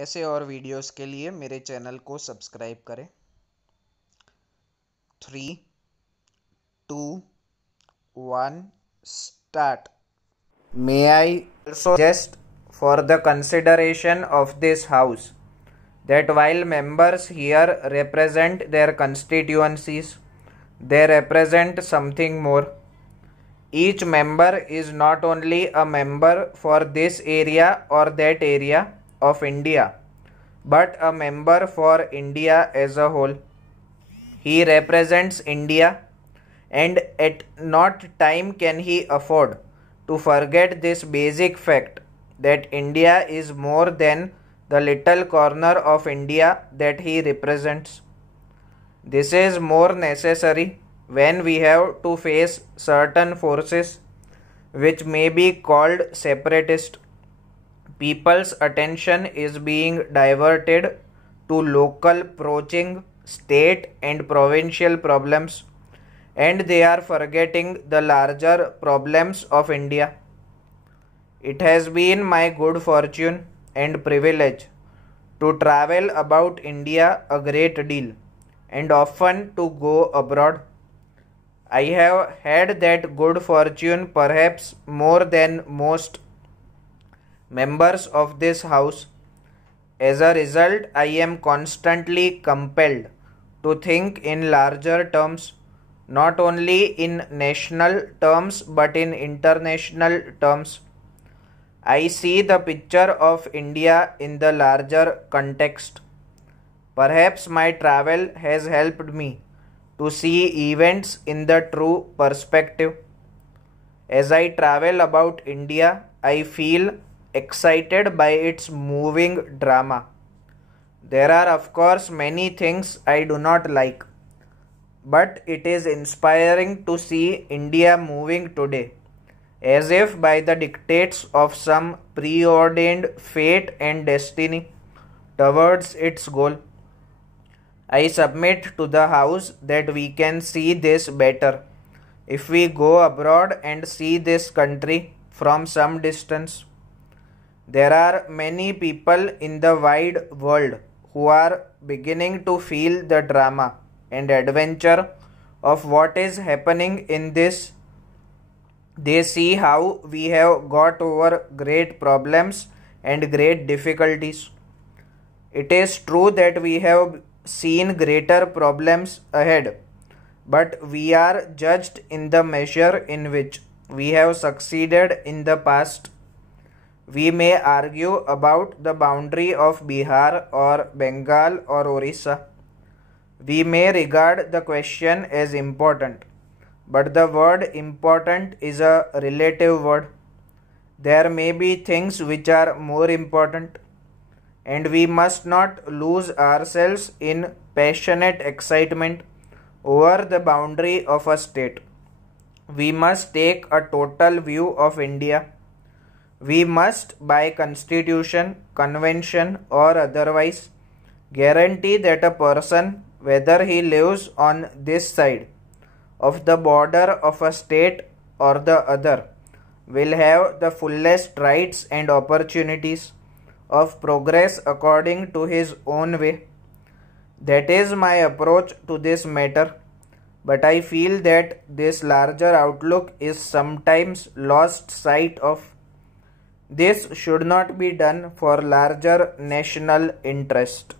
ऐसे और वीडियोस के लिए मेरे चैनल को सब्सक्राइब करें। 3, 2, 1, start. May I also suggest for the consideration of this House that while members here represent their constituencies, they represent something more. Each member is not only a member for this area or that area of India, but a member for India as a whole. He represents India, and at not time can he afford to forget this basic fact that India is more than the little corner of India that he represents. This is more necessary when we have to face certain forces which may be called separatist. People's attention is being diverted to local poaching, state and provincial problems, and they are forgetting the larger problems of India. It has been my good fortune and privilege to travel about India a great deal and often to go abroad. I have had that good fortune perhaps more than most members of this House. As a result, I am constantly compelled to think in larger terms, not only in national terms but in international terms. I see the picture of India in the larger context. Perhaps my travel has helped me to see events in the true perspective. As I travel about India, I feel excited by its moving drama. There are, of course, many things I do not like, but it is inspiring to see India moving today, as if by the dictates of some preordained fate and destiny towards its goal. I submit to the House that we can see this better if we go abroad and see this country from some distance. There are many people in the wide world who are beginning to feel the drama and adventure of what is happening in this. They see how we have got over great problems and great difficulties. It is true that we have seen greater problems ahead, but we are judged in the measure in which we have succeeded in the past. We may argue about the boundary of Bihar or Bengal or Orissa. We may regard the question as important, but the word important is a relative word. There may be things which are more important, and we must not lose ourselves in passionate excitement over the boundary of a state. We must take a total view of India. We must, by constitution, convention, or otherwise, guarantee that a person, whether he lives on this side of the border of a state or the other, will have the fullest rights and opportunities of progress according to his own way. That is my approach to this matter, but I feel that this larger outlook is sometimes lost sight of. This should not be done for larger national interest.